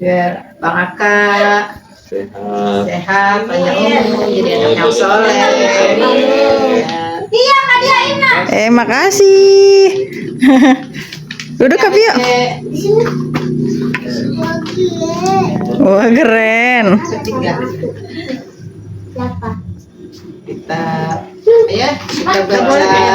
Biar Bang Aka sehat, panjang umur, jadi anak yang soleh. Iya, Kak dia Ina. Makasih. Duduk Kak Pio. Wah, keren. Siapa? Kita baca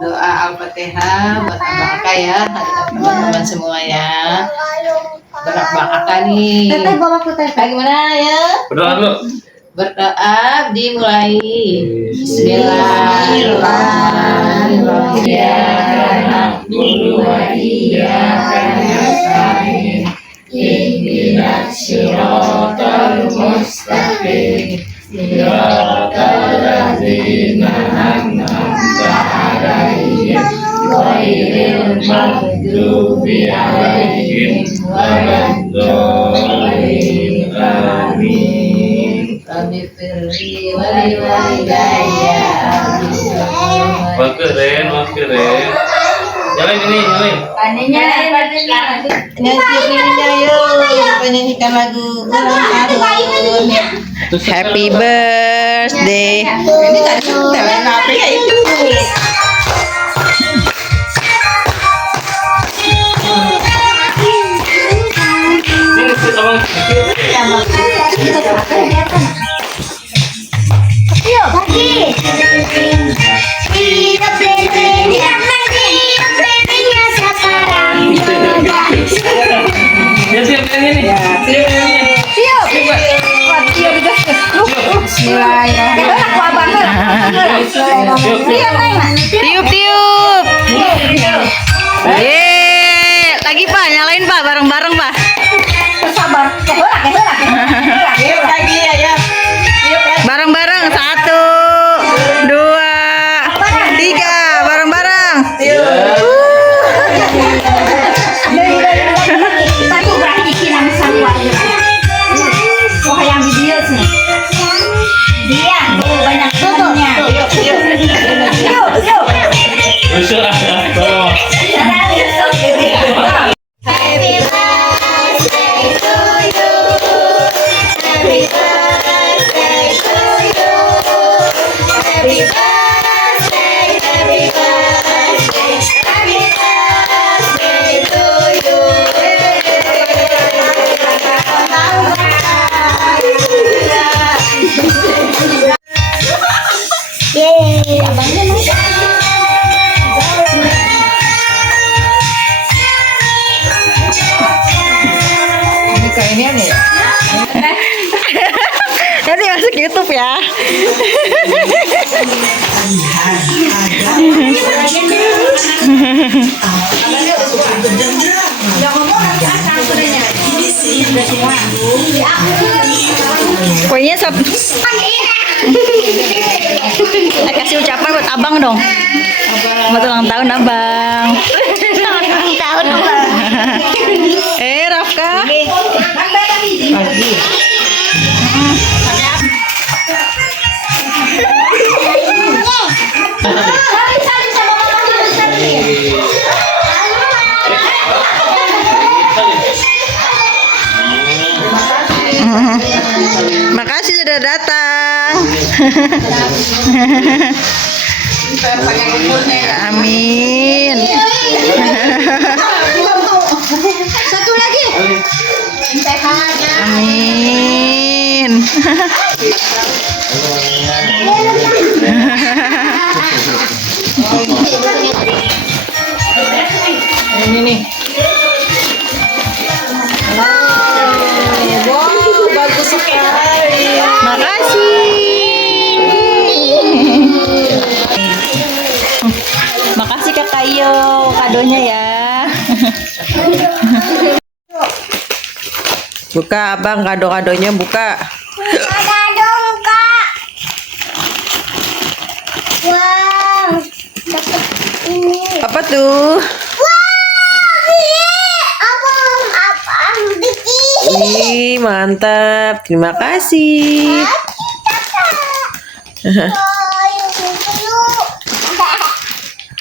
doa Al-Fatihah buat Abang Aka ya, teman-teman semua ya. Berat Bang Aka nih. Teteh bawa ke teteh. Gimana ya? Berdoa dulu. Berdoa dimulai. Kami firli wali walidayya. Wah keren. Nyalain ini, nyalain. Pandenya. Nyanyinya yuk, penyanyikan lagu ulang tahun. Happy birthday. Ini tak setel HP-nya itu. Ini abang. Yuk, bagi. Hidup bedanya sekarang juga. Ya siap ini. Yuk. Bismillahirrahmanirrahim. Aku abang lah. Tiup. Lagi Pak, nyalain Pak, bareng-bareng Pak. Sabar. Lagi ya. Bareng-bareng, 1, 2, 3, bareng-bareng. Tapi berarti kita bisa buat. Wah yang video sih. Dia banyak temennya. Yuk. Bisa. Tolong. Happy birthday to you. Happy birthday to you. Happy birthday, happy birthday, happy birthday to you. Yeay, abangnya Ini kayaknya nih. Nanti masuk YouTube ya. Kuenya kasih ucapan buat abang dong. Selamat ulang tahun abang. ulang tahun abang. Rafka. Lagi. Makasih sudah datang. Amin. Satu lagi. Sehat. Amin. Ini nih. Wow, bagus sekali. Makasih. Makasih Kak Kayo kadonya ya. Buka abang kado-kadonya buka. Ada dong Kak. Wow. Dapat ini. Apa tuh? Wah, ini apa bikin? Ih, mantap. Terima kasih.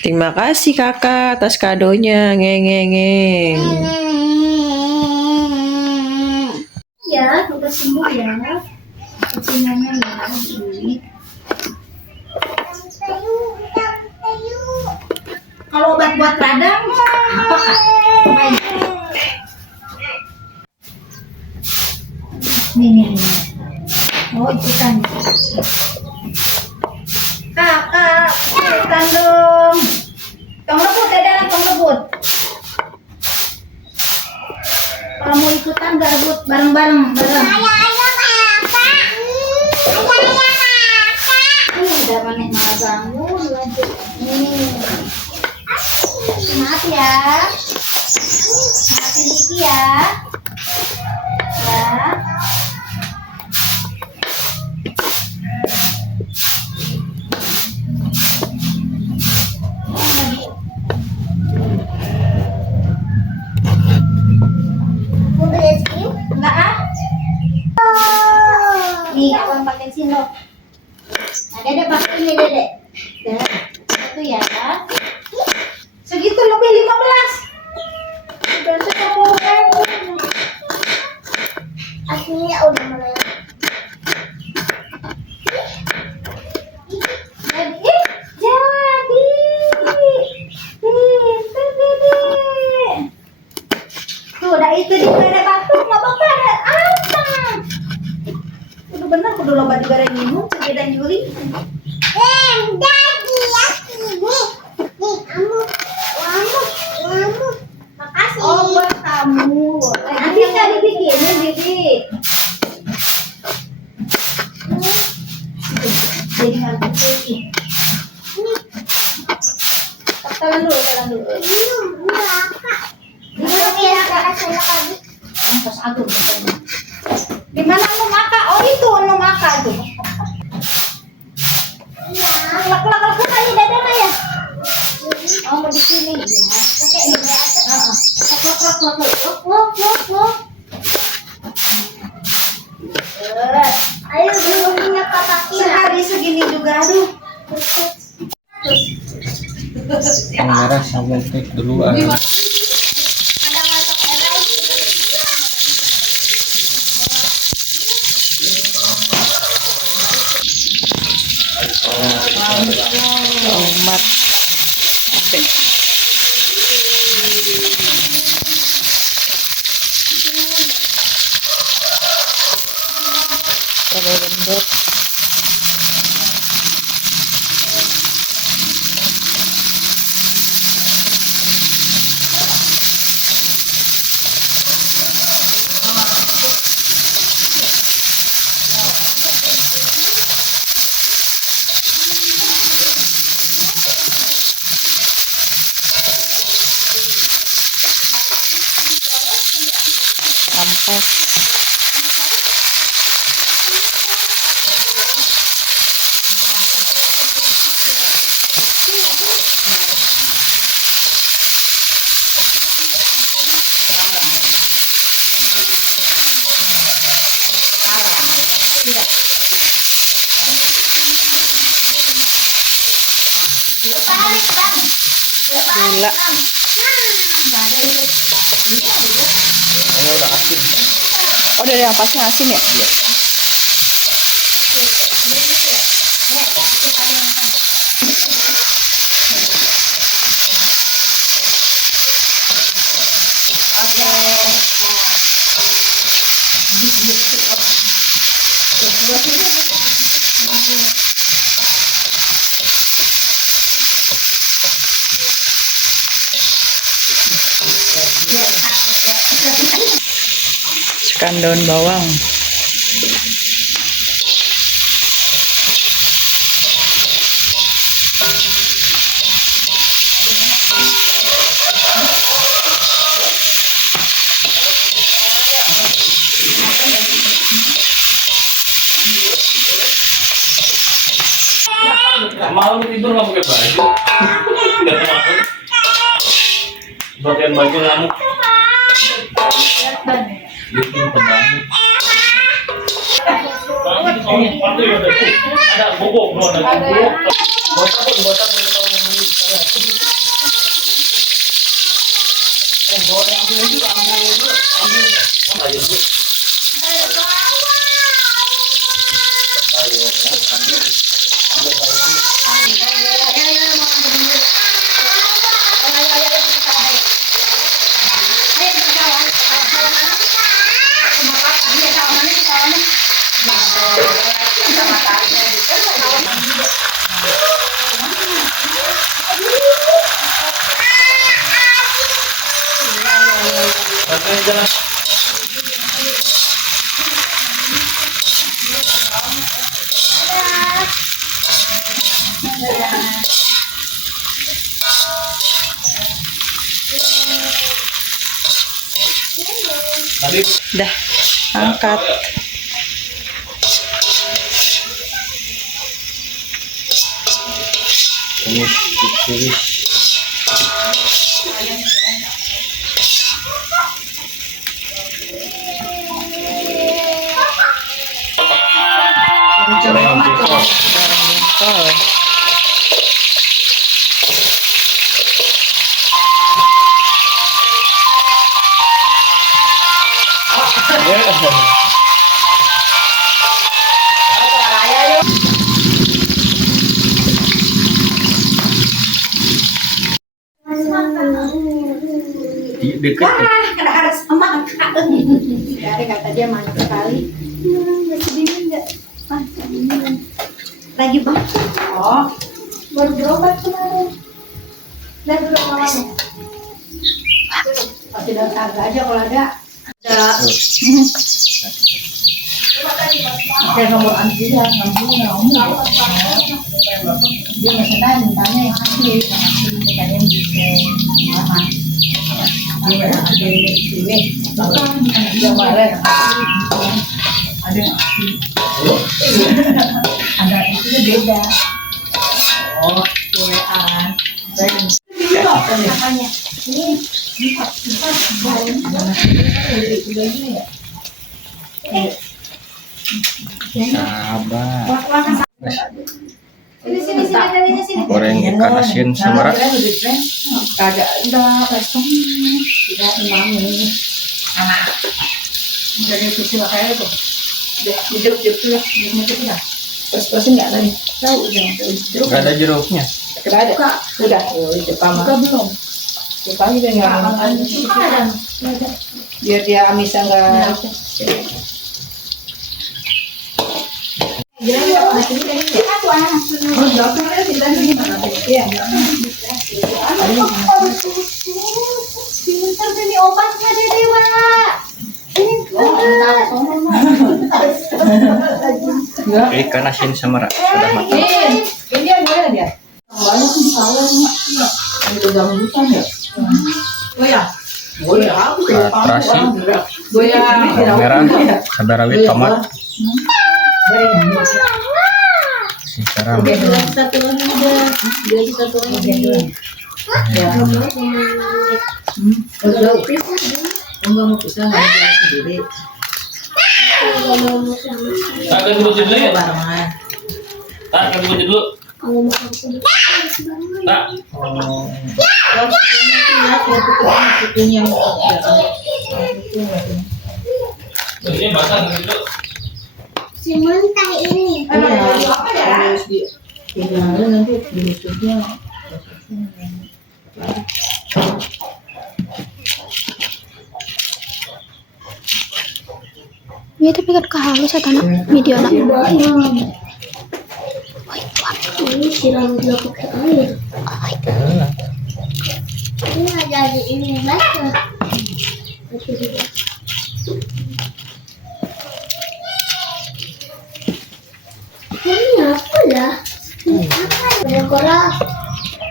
Terima kasih kakak atas kadonya. Ngeng. Semoga sembuh ya. Kucingannya ya. Kalau obat buat radang apa kak? Baik. Nih. Oh ikutan. Kakak, ikutan dong. Tong lebut ada, tong lebut. Kalau mau ikutan gak rebut bareng-bareng bareng. Udah manik malah bangun lanjut. Nih. Maaf ya. Maafin Diki ya. Ya. Enggak ah? Nih, abang pakai sendok. Nah, Dede pakai ini, Dede. Satu ya. Segitu lebih 15. Udah 10.000. Aslinya udah mulai. Jadi. Pintar, Dede. Tuh, udah itu di ada batuk, nggak apa-apa, ada apa? Udah bener, udah loba juga ada minum, Cece dan Juli. Makasih. Oh, buat kamu. Nanti nggak dibikinin, Bibi. Jadi nggak bisa. Telan dulu. Di mana lu makan? Oh itu lu makan tuh. Iya. Lak aja dadah ya. Oh mau di sini ya. Pakai ini ya. Lok. Ayo belum punya kotak sehari segini juga aduh. Yang merah sampai klik duluan. Tomat. Ape. Cabai lembut. Ampas. Gula. Ini udah asin. Oh, dari yang pasnya asin ya? Iya. Masukkan daun bawang. Malam tidur nggak pakai baju. Nggak mau. Bagian baju ngamuk. Bikin pembantu. Ada bobok, ada bobok. Buat apa? Ambil aja dulu. jalan. Tadi Dah, angkat. Oh. deket. Kena harus emak. Dari kata dia mantap sekali. Masih dingin nggak? Masih dingin. Lagi batuk. Oh, baru berobat kemarin. Dan belum malam. Masih dalam harga aja kalau ada. Ada nomor antrian, dia masih tanya yang asli, yang di mana? Dia ada di yang mana? Ada ada itu beda. Oh, WA. Apanya? Sabar. Sini. Goreng ikan asin semara. Kagak udah langsung tidak mami. Anak. Jadi kecil kayak itu. Udah hidup tuh ya, itu dah. Terus enggak tadi. Tahu udah. Gak ada jeruknya. Sudah ada. Sudah. Itu pama. Belum. Kita juga enggak. Biar dia amisa enggak. Jadi aku anak pintar beli obatnya deh Dewa. Ikan asin semara sudah matang. Ini yang boleh dia. Banyak ya. Oh ya. Boleh aku Terasi, goyang merah, cabai rawit, tomat, si garam. satu lagi udah. Jadi satu lagi. Ya. Enggak mau pisah lagi sendiri. Tak kan dulu dulu ya. Barengan. Tak kan dulu. Tak. Ini basah gitu. Si mentah ini. Harus di nanti dilusuknya. Ya tapi kan kehalus ya tanah video anak. Ini siram dia pakai air. Ini nggak jadi ini basah. Ini apa lah? Ini apa? Ada korak.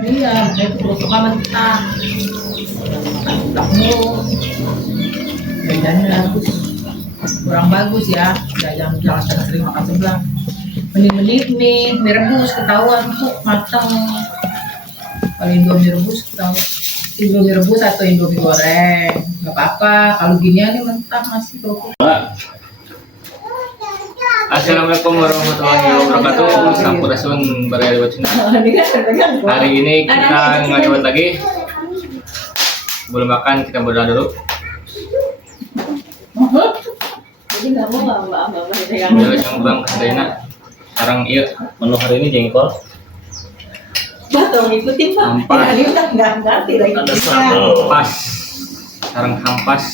Iya, itu suka mentah. Kamu bedanya kurang bagus ya. Jangan sering makan sebelah. Mending mie rebus ketahuan tuh matang. Kalau Indomie rebus ketahuan. Indomie rebus atau Indomie goreng nggak apa-apa. Kalau ginian ini mentah masih tuh. Assalamualaikum warahmatullahi wabarakatuh. Sampurasun baraya wacana. Hari ini kita ngeliwat lagi. Belum makan, kita berdoa dulu. Jadi nggak mau mbak Udah yang bang Dayana. Sekarang iya menu hari ini jengkol, Batal ngikutin pak. ampas, Dia udah nggak ngerti lagi. ada hampas, sarang hampas,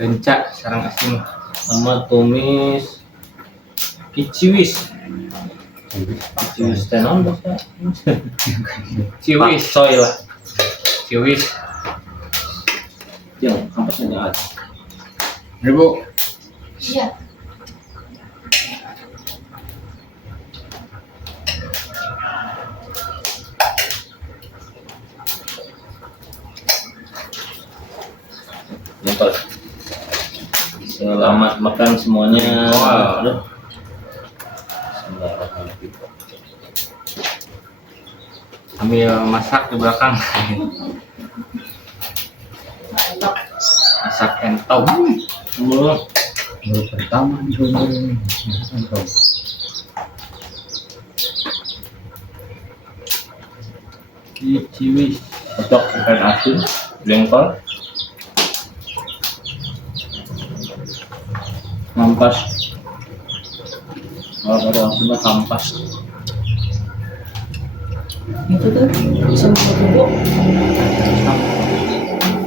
rencak, sarang asin, sama tumis, kiciwis, Ciwis tenon basta. Ciwis. Soy lah. Ciwis. Yang kampusnya ada. Ribu. Iya. Nonton. Selamat makan semuanya. Wow. Aduh. Bismillahirrahmanirrahim. Sambil masak di belakang. Masak entau. Baru pertama di rumah ini. Ciwis. Cocok ikan asin, jengkol. Kampas. Kalau ada langsungnya kampas. Itu tuh semur kebo.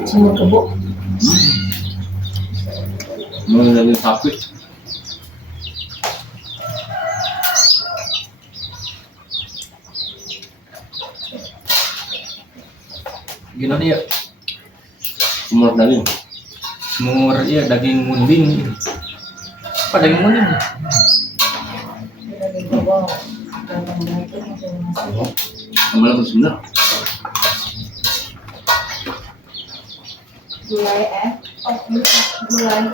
Semur kebo. Mau dari sapi. Gimana ya? Semur daging. Semur ya daging munding. Apa daging munding? Daging kebo. Ganteng banget tuh masing-masing. Kemana tuh sebenarnya? Gulai gulai.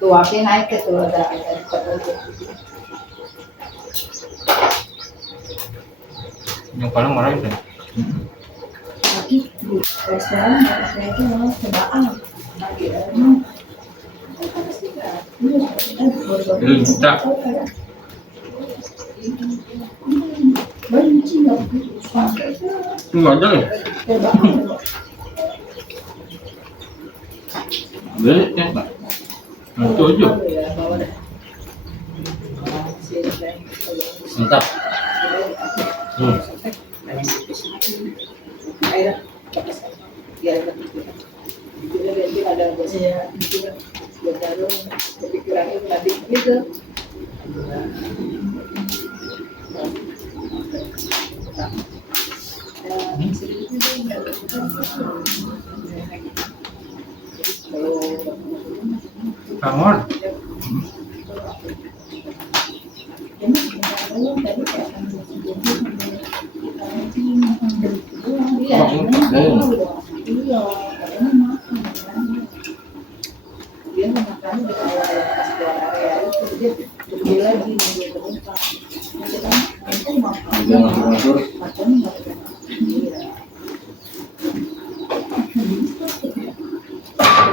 Tuh api naik ke tuh ada. Yang paling marah itu. Restoran saya itu malah sebaan. Itu juta. Enggak ada ya? Beli ya, Pak. Itu aja. Mantap. Kamar. Dia makan di awal pas keluar area itu dia pergi lagi nunggu penumpang. Nanti kan nanti makan Ngatur-ngatur. makan nggak ada. Iya.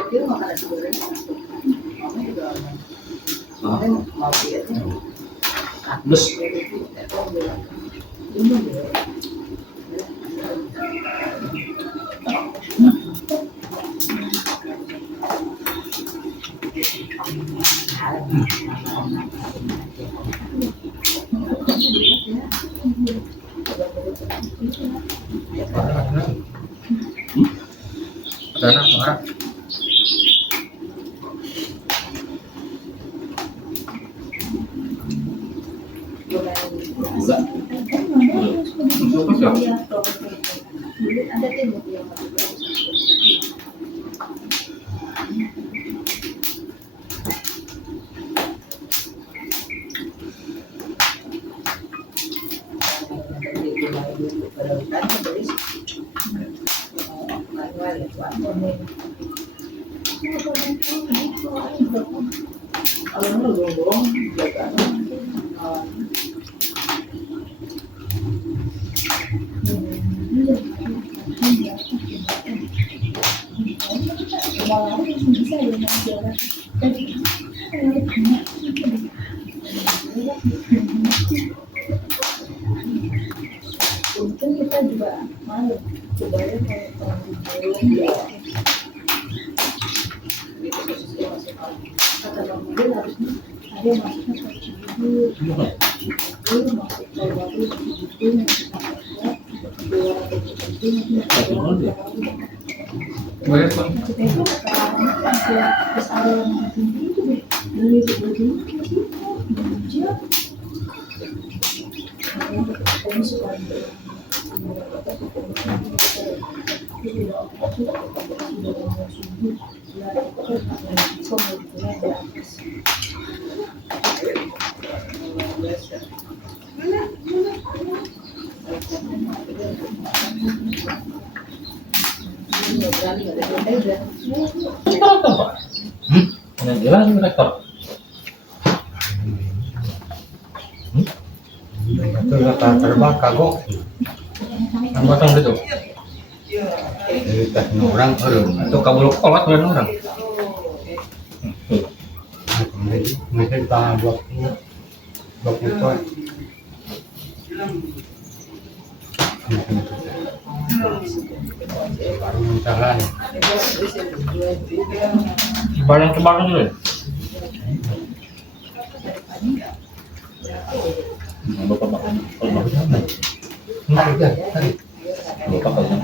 Dia makan nasi goreng. Mama juga mau dia tuh. Bes. Ada anak marah. Ada tembok yang Untung kita juga malu cobain kayak tahun sebelum ya gitu posisinya masih malu kata bang mobil harusnya ada yang masuknya 100.000 itu masuk dari waktu itu yang kita buat 200.000 Boleh, Bang. kita itu masih terus ada yang tinggi itu deh beli Yang jelas rektor. Itu rata terbang kagok. Yang potong gitu. Dari tas orang orang. Itu kabul kolot dan orang. Mesti tangan buat itu. Baru jalan. Barang kebakar dulu. Bapak makan. Kalau makan. Tadi. Bapak makan.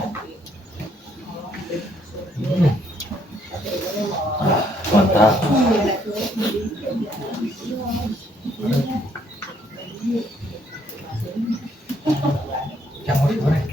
Mantap. Campur goreng.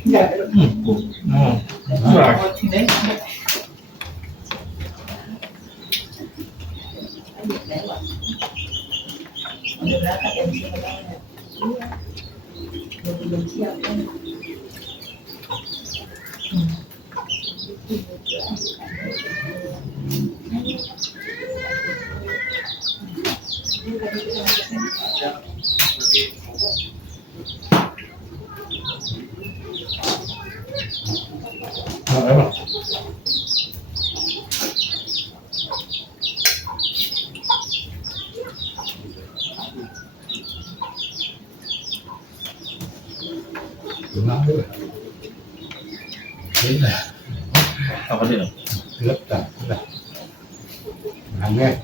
Apa sih? Gelap dah. Nangis.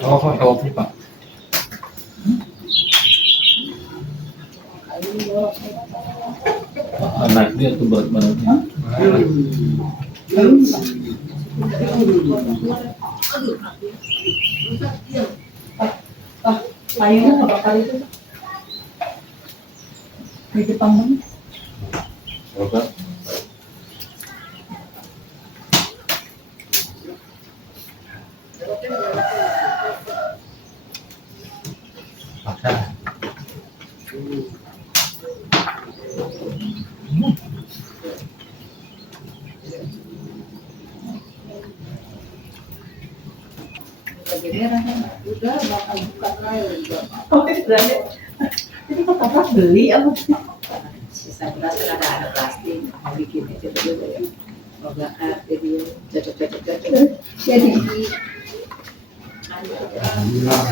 Oh, tahu Pak. Anak dia tuh berat banget. Payungnya nggak bakal itu. Di depan banget. Berapa? Paksa. Udah bakal buka lagi. Oh, jadi kata beli apa? Sisa beras kan ada plastik, bikin aja dulu ya. Mau bakar jadi cocok. Jadi Alhamdulillah.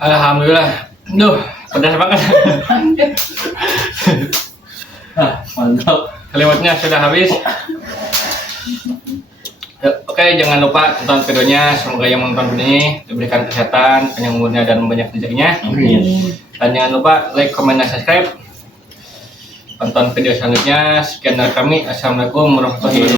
Alhamdulillah. Duh, pedas banget. Mantap. Kalimatnya sudah habis. Oke, jangan lupa tonton videonya. Semoga yang menonton video ini diberikan kesehatan, panjang umurnya dan banyak rezekinya. Dan jangan lupa like, comment, dan subscribe. Tonton video selanjutnya. Sekian dari kami. Assalamualaikum warahmatullahi wabarakatuh.